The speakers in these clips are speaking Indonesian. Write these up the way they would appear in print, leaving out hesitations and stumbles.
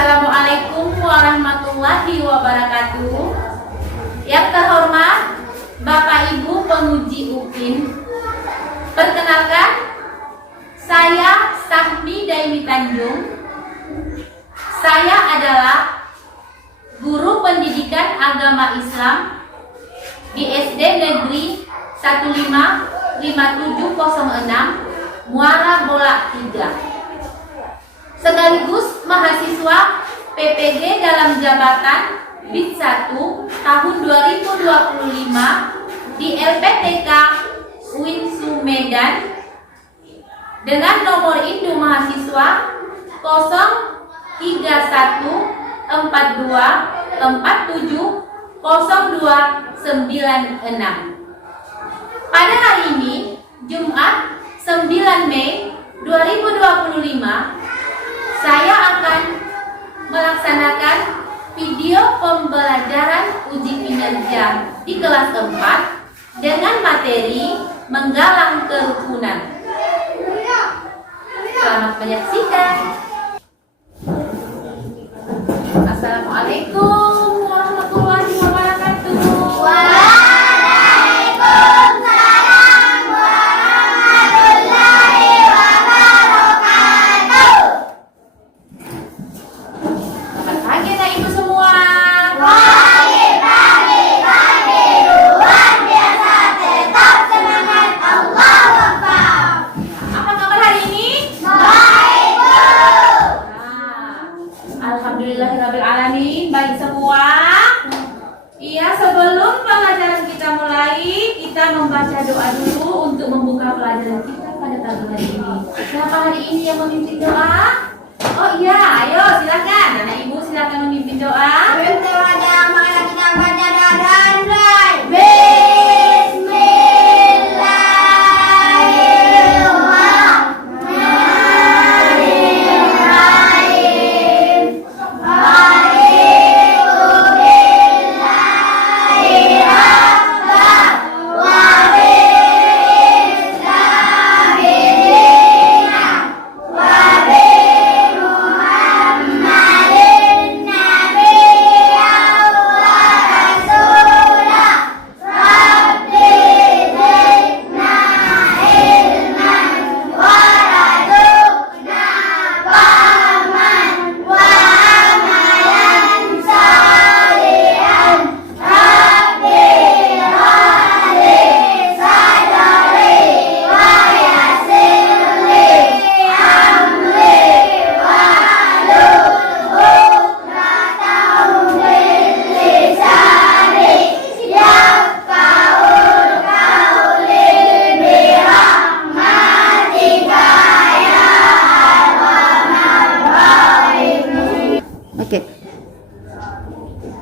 Assalamualaikum warahmatullahi wabarakatuh. Yang terhormat Bapak Ibu penguji UPIN, perkenalkan, saya Sahmi Daimi Tanjung. Saya adalah guru pendidikan agama Islam di SD Negeri 155706 Muara Bolak 3. Sekaligus mahasiswa PPG dalam jabatan BID 1 tahun 2025 di LPTK UIN Sumedan dengan nomor induk mahasiswa 03142470296. Pada hari ini, Jumat 9 Mei 2025, saya akan melaksanakan video pembelajaran uji kinerja di kelas 4 dengan materi menggalang kerukunan. Selamat menyaksikan. Assalamualaikum warahmatullahi wabarakatuh. Alhamdulillahirrabbilalamin. Baik semua. Iya, sebelum pelajaran kita mulai, kita membaca doa dulu untuk membuka pelajaran kita pada pagi hari ini. Siapa hari ini yang memimpin doa? Oh iya, ayo silakan. Anak ibu silakan memimpin doa.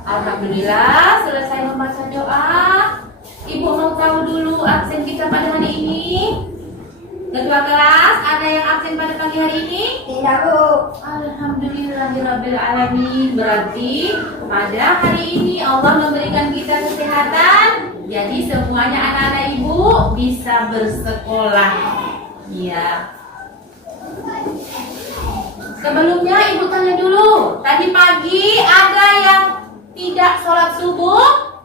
Alhamdulillah, selesai membaca doa. Ibu mau tahu dulu absen kita pada hari ini. Ketua kelas, ada yang absen pada pagi hari ini? Tidak, Bu. Alhamdulillahirrabbilalamin. Berarti pada hari ini Allah memberikan kita kesehatan. Jadi semuanya anak-anak ibu bisa bersekolah. Ya. Sebelumnya ibu tanya dulu. Tadi pagi ada yang tidak sholat subuh?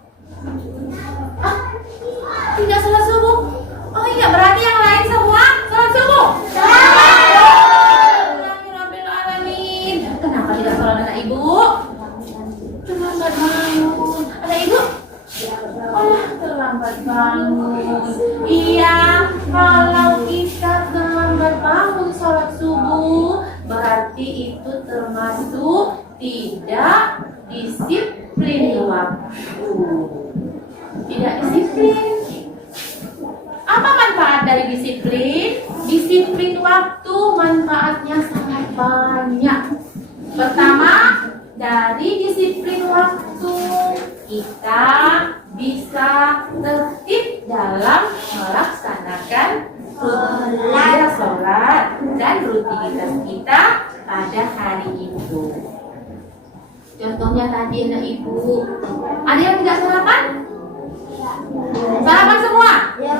Tidak sholat subuh? Oh iya, berarti yang lain semua sholat subuh? Alhamdulillahirrabbilalamin. Kenapa tidak sholat anak ibu? Terlambat bangun. Anak ibu? Oh, terlambat bangun. Iya, kalau kita terlambat bangun sholat subuh, berarti itu termasuk tidak disiplin waktu. Tidak disiplin. Apa manfaat dari disiplin? Disiplin waktu manfaatnya sangat banyak. Pertama, dari disiplin waktu kita bisa tertib dalam melaksanakan sholat dan rutinitas kita pada hari itu. Contohnya tadi anak ibu, ada yang tidak sarapan? Sarapan semua? Ya.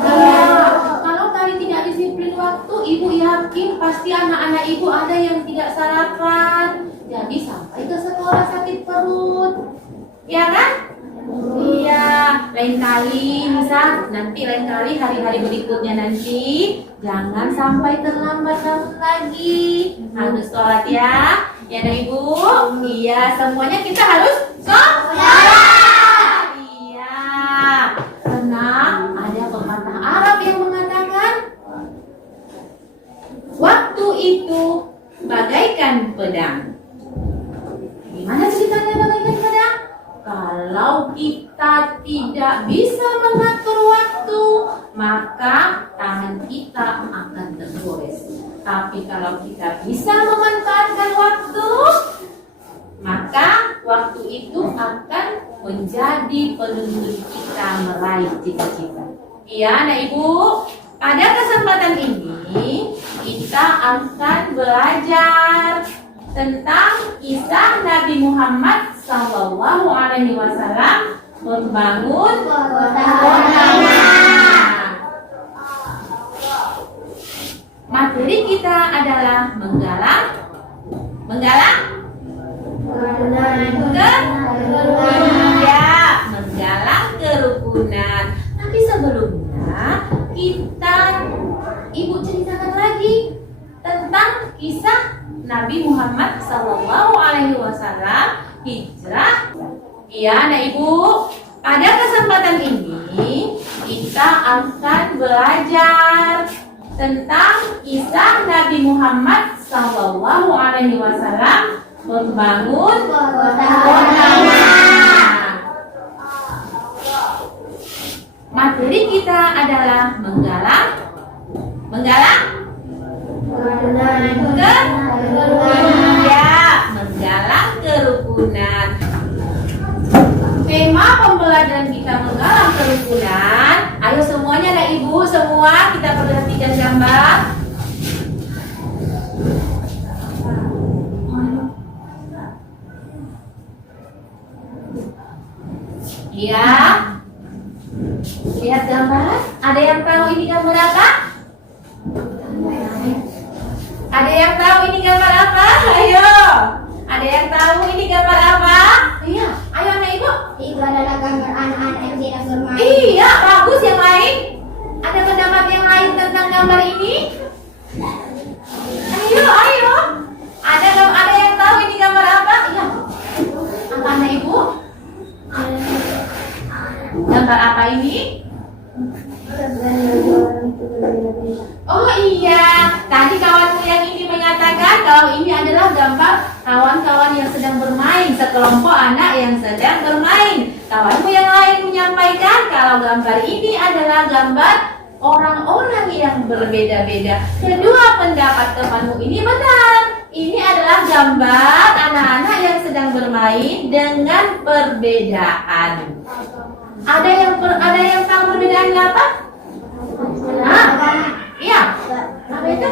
Kalau tadi tidak disiplin waktu, ibu yakin pasti anak-anak ibu ada yang tidak sarapan. Jadi sampai ke Ya kan? Iya, lain kali lain kali hari-hari berikutnya nanti jangan sampai terlambat lagi. Harus sholat ya. Ya nah Ibu. Iya, semuanya kita harus sholat. Iya. Tenang, ada pepatah Arab yang mengatakan waktu itu bagaikan pedang. Gimana ceritanya bagaikan pedang? Kalau kita tidak bisa mengatur waktu, maka tangan kita akan tergores. Tapi kalau kita bisa memanfaatkan waktu, maka waktu itu akan menjadi penuntun kita meraih cita-cita. Iya, nah Ibu, pada kesempatan ini kita akan belajar tentang kisah Nabi Muhammad Sallallahu Alaihi Wasallam membangun kota. Materi kita adalah menggalang kerukunan. Tapi sebelumnya Ibu ceritakan lagi tentang kisah Nabi Muhammad Sallallahu Alaihi Wasallam hijrah. Iya, nah Ibu, pada kesempatan ini kita akan belajar tentang kisah Nabi Muhammad Sallallahu Alaihi Wasallam membangun kota. Materi kita adalah menggalang kerukunan. Tema pembelajaran kita menggalang kerukunan. Ayo semuanya, ada Ibu semua kita perhatikan gambar. Iya. Lihat gambar. Ada yang tahu ini gambar apa? Ada yang tahu ini gambar apa? Ayo. Ada yang tahu ini gambar apa? Iya. Ayo anak Ibu. Itu adalah gambar anak-anak yang sedang bermain. Iya, bagus yang lain. Ada pendapat yang lain tentang gambar ini? Ayo. Ada yang tahu ini gambar apa? Iya. Apa anak Ibu? Gambar apa ini? Oh iya, tadi kawanmu yang ini mengatakan kalau ini adalah gambar kawan-kawan yang sedang bermain, sekelompok anak yang sedang bermain. Kawanmu yang lain menyampaikan kalau gambar ini adalah gambar orang-orang yang berbeda-beda. Kedua pendapat temanmu ini benar. Ini adalah gambar anak-anak yang sedang bermain dengan perbedaan. Ada yang tahu perbedaan apa? Iya. Apa itu?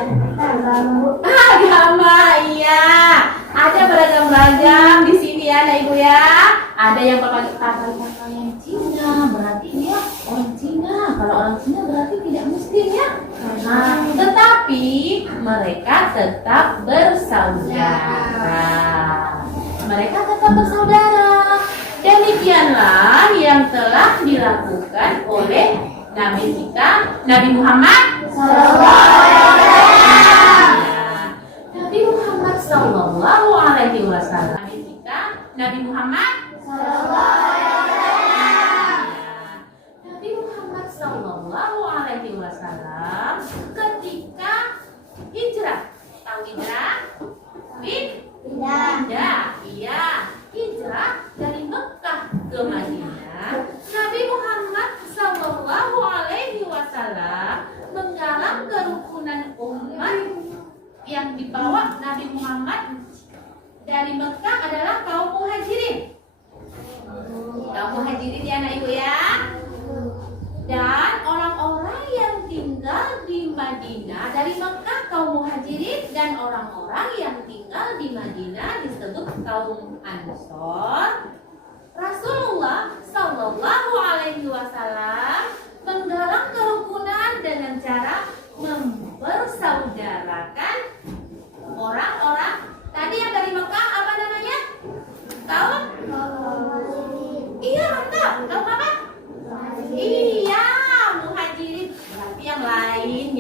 Agama, iya. Ada beragam-ragam di sini ya, Nak Ibu ya. Ada yang pakai pakaian Cina, berarti dia orang Cina. Kalau orang Cina berarti tidak Muslim ya. Tetapi mereka tetap bersaudara. Demikianlah yang telah dilakukan oleh Nabi kita, Nabi Muhammad Nabi Muhammad Sallallahu Alaihi Wasallam. Nabi kita, Nabi Muhammad Nabi Muhammad Sallallahu Alaihi Wasallam ketika hijrah. Tahu hijrah? Pindah. Iya, hijrah dari Mekah ke Madinah. Nabi Muhammad Sallallahu Alaihi Wasallam menggalang kerukunan umat yang dibawa Nabi Muhammad dari Mekah adalah kaum muhajirin. Kaum muhajirin ya Anak Ibu ya. Dan orang-orang yang tinggal di Madinah dari Mekah kaum muhajirin dan orang-orang yang tinggal di Madinah disebut kaum Ansor. Rasulullah Sallallahu Alaihi Wasallam menggalang kerukunan dengan cara mempersaudarakan orang-orang tadi yang dari Mekah, apa namanya? Kaum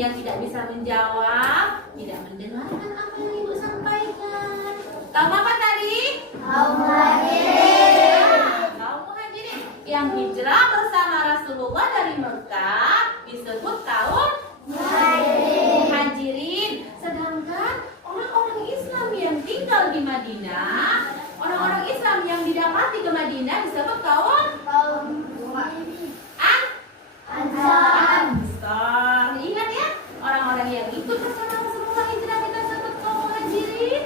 yang tidak bisa menjawab, tidak mendengarkan apa yang ibu sampaikan. Kaum apa tadi? Kaum muhajirin. Kaum muhajirin yang hijrah bersama Rasulullah dari Mekah disebut kaum muhajirin. Sedangkan orang-orang Islam yang tinggal di Madinah, orang-orang Islam yang didapati ke Madinah disebut kaum Ansar. Ingat ya, orang-orang yang ikut bersama Rasulullah hijrah kita sebut kaum muhajirin.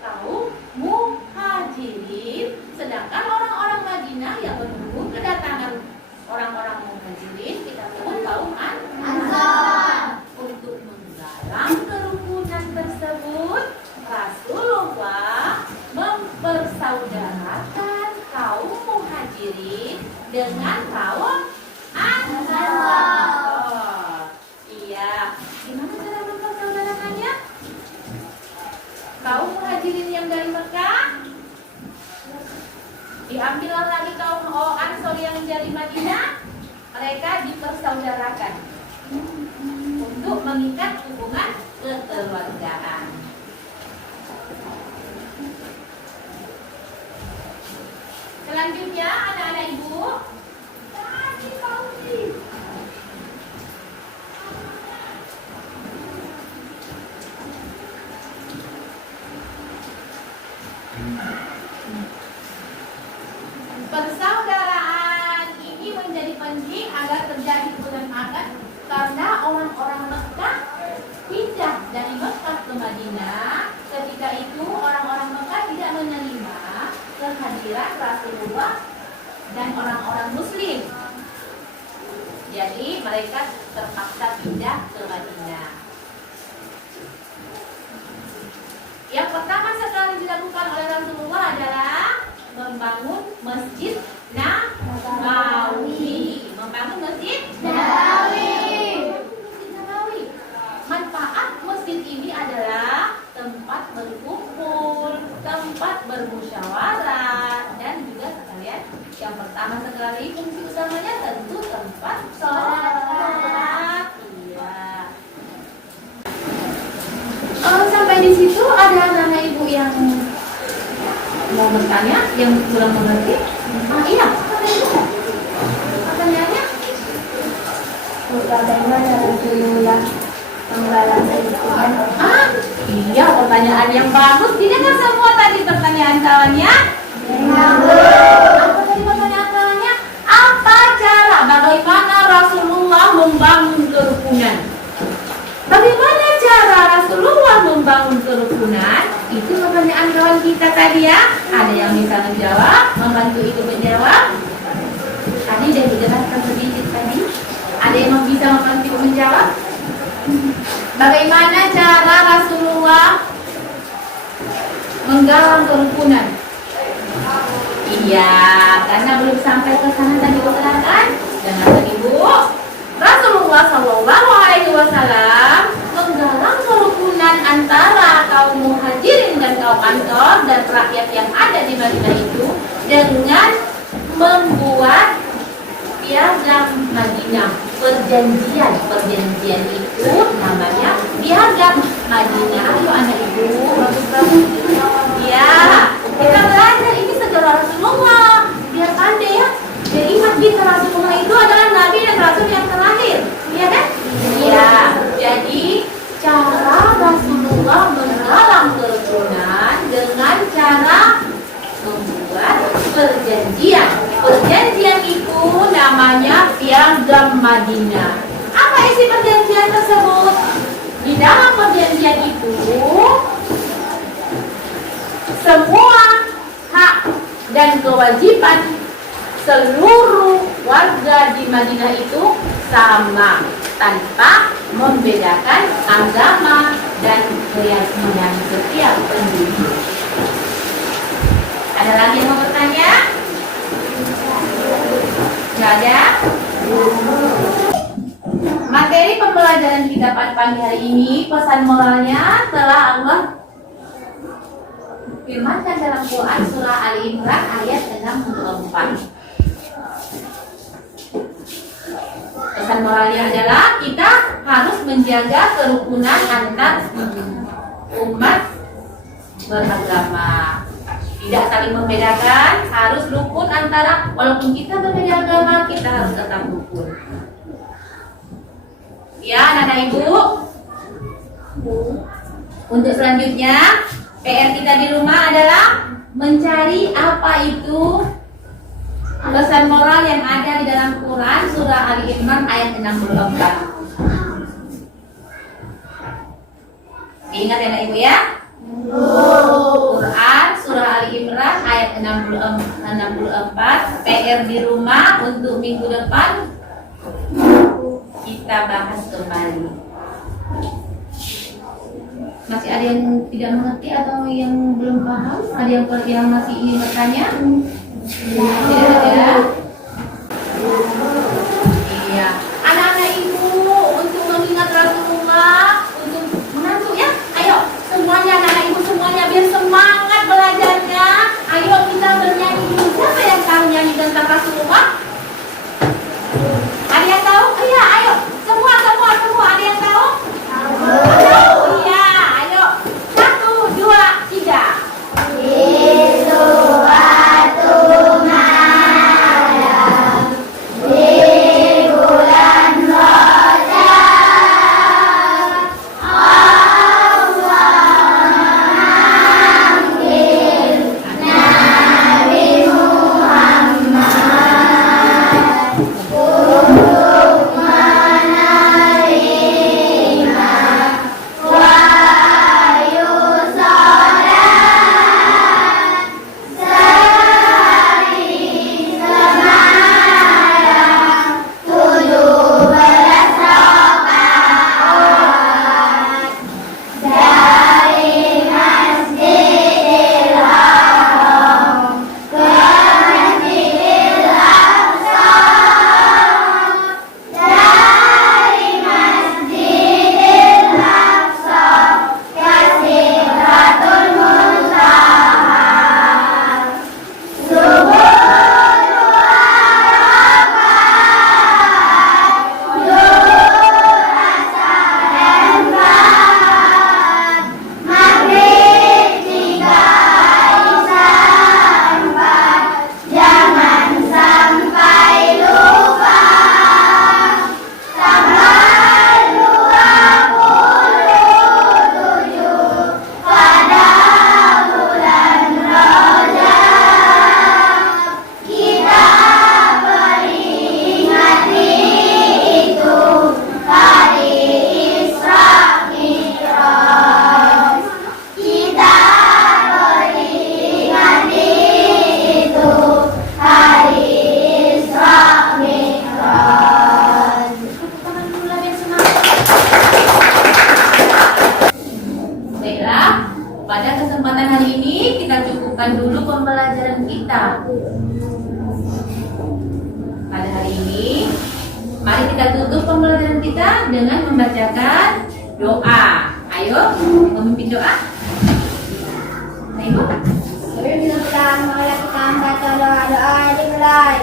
Kaum muhajirin. Sedangkan orang-orang Madinah yang menunggu kedatangan orang-orang muhajirin kita sebut kaum Ansar. Untuk menggalang kerukunan tersebut, Rasulullah mempersaudarakan kaum muhajirin dengan kaum Ansar. Iya, gimana cara mempersaudarakannya? Kaum muhajirin yang dari Mekah diambillah lagi kaum Ansar yang dari Madinah, mereka dipersaudarakan untuk mengikat hubungan kekeluargaan. Selanjutnya anak-anak ibu, persaudaraan ini menjadi penting agar terjadi hubungan hangat karena orang-orang Mekah pindah dari Mekah ke Madinah. Ketika itu orang-orang Mekah tidak menerima kehadiran Rasulullah dan orang-orang Muslim. Jadi mereka terpaksa pindah ke Madinah. Yang pertama sekali dilakukan oleh Rasulullah adalah membangun Masjid Nabawi. Membangun Masjid Nabawi. Manfaat masjid ini adalah tempat berkumpul, tempat bermusyawarah, dan juga sekalian yang pertama sekali fungsi utamanya tentu tempat sholat. Iya. Sampai di situ ada anak ibu yang mau bertanya, yang kurang mengerti? Iya, pertanyaannya? Bagaimana Rasulullah menggalang kerukunan? Iya, pertanyaan yang bagus. Didengar semua tadi pertanyaan kawannya? Apa tadi pertanyaan kawannya? Apa cara, bagaimana Rasulullah membangun kerukunan? Bagaimana cara Rasulullah membangun kerukunan? Itu pertanyaan kawan kita tadi ya. Ada yang bisa menjawab, membantu itu menjawab. Tadi sudah dijelaskan sedikit tadi. Ada yang bisa membantu menjawab? Bagaimana cara Rasulullah menggalang kerukunan? Iya, karena belum sampai ke sana tadi usahakan. Dengarkan ibu. Rasulullah Shallallahu Alaihi Wasallam menggalang kerukunan antara kaum muhajirin dan kaum ansor dan rakyat yang ada di Madinah itu dengan membuat piagam Madinah. Perjanjian itu namanya piagam Madinah. Ayo anak ibu, ya kita belajar ini sejarah Rasulullah biar pandai ya. Jadi ingat kita Rasulullah itu adalah Nabi dan Rasul yang terakhir, iya kan? Iya. Jadi cara Rasulullah menggalang kerukunan dengan cara membuat perjanjian. Perjanjian itu namanya piagam Madinah. Apa isi perjanjian tersebut? Di dalam perjanjian itu semua hak dan kewajiban seluruh warga di Madinah itu sama tanpa membedakan agama dan keyakinan setiap penduduk. Ada lagi yang mau bertanya? Nggak ada? Materi pembelajaran kita pada pagi hari ini, pesan moralnya telah Allah firmankan dalam Quran surah Ali Imran ayat 64. Pesan moralnya adalah kita harus menjaga kerukunan antar umat beragama. Tidak saling membedakan, harus rukun antara, walaupun kita berbeda agama, kita harus tetap rukun. Ya, anak-anak ibu. Untuk selanjutnya, PR kita di rumah adalah mencari apa itu pesan moral yang ada di dalam Quran surah Ali Imran ayat 64. Ingat ya anak ibu ya? Quran surah Ali Imran ayat 64. PR di rumah untuk minggu depan kita bahas kembali. Masih ada yang tidak mengerti atau yang belum paham? Ada yang masih ingin bertanya? Tidak ada. Iya. Anak-anak ibu untuk mengingat Rasulullah, untuk menantu ya. Ayo semuanya anak-anak ibu semuanya biar semangat belajarnya. Ayo kita bernyanyi dulu. Siapa yang tahu nyanyi tentang Rasulullah? Ada yang tahu? Iya, ayo. Semua ada yang tahu? Iya, ayo. 1, 2, 3. Pada kesempatan hari ini kita cukupkan dulu pembelajaran kita. Pada hari ini, mari kita tutup pembelajaran kita dengan membacakan doa. Ayo, memimpin doa. Ayo. Mari kita membaca doa-doa dimulai.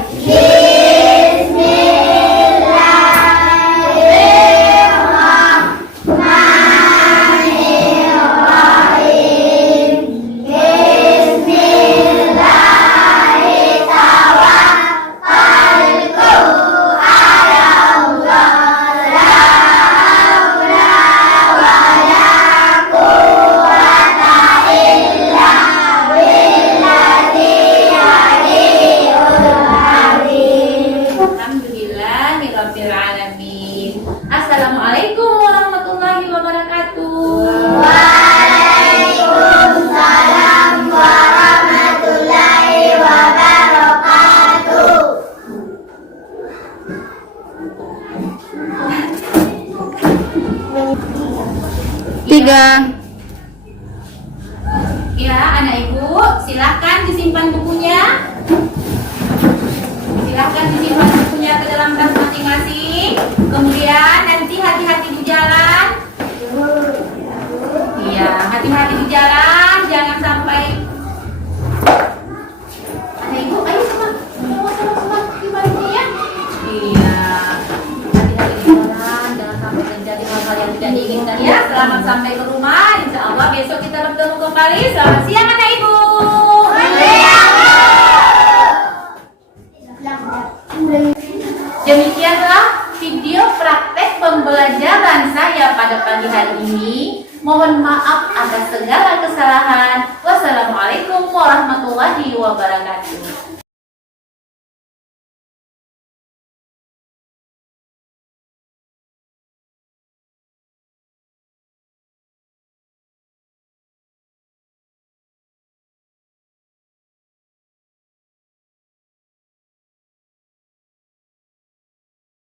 Assalamualaikum warahmatullahi wabarakatuh. Waalaikumsalam warahmatullahi wabarakatuh. Tiga. Ya, anak ibu, silakan disimpan bukunya. Silakan disimpan bukunya ke dalam tas masing-masing. Kemudian nanti hati-hati di jalan. Iya, hati-hati di jalan, jangan sampai. Anak ibu, ayo semua di balik ya. Iya, hati-hati di jalan, jangan sampai terjadi yang diinginkan ya. Selamat sampai ke rumah. Insya Allah besok kita bertemu kembali. Selamat siang anak ibu. Demikianlah video praktek pembelajaran saya pada pagi hari ini. Mohon maaf atas segala kesalahan. Wassalamualaikum warahmatullahi wabarakatuh.